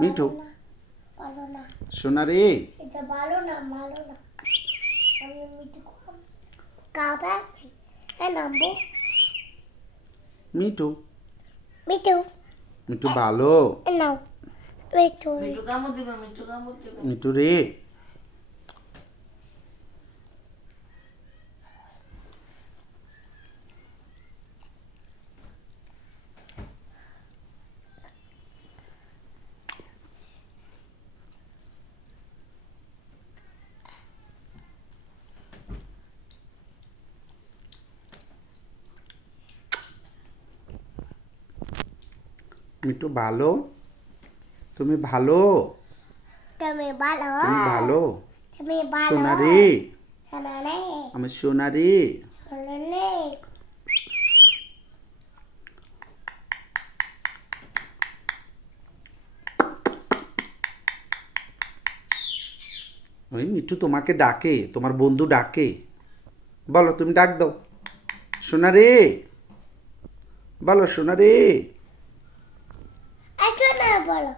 মিঠু ভালো না সোনা রে এটা ভালো না আমি মিঠু কাবাচ্ছি হ্যাঁ নামবো মিঠু মিঠু মিঠু ভালো নাও মিঠু মিঠু রে মিঠু ভালো তুমি ভালো তুমি ভালো তুমি ভালো তুমি ভালো সোনা রে সোনা রে আমি সোনা রে সোনা রে ওই মিঠু তোমাকে ডাকে তোমার বন্ধু ডাকে বলো তুমি ডাক দাও সোনা রে বলো সোনা রে আচ্ছা না বলো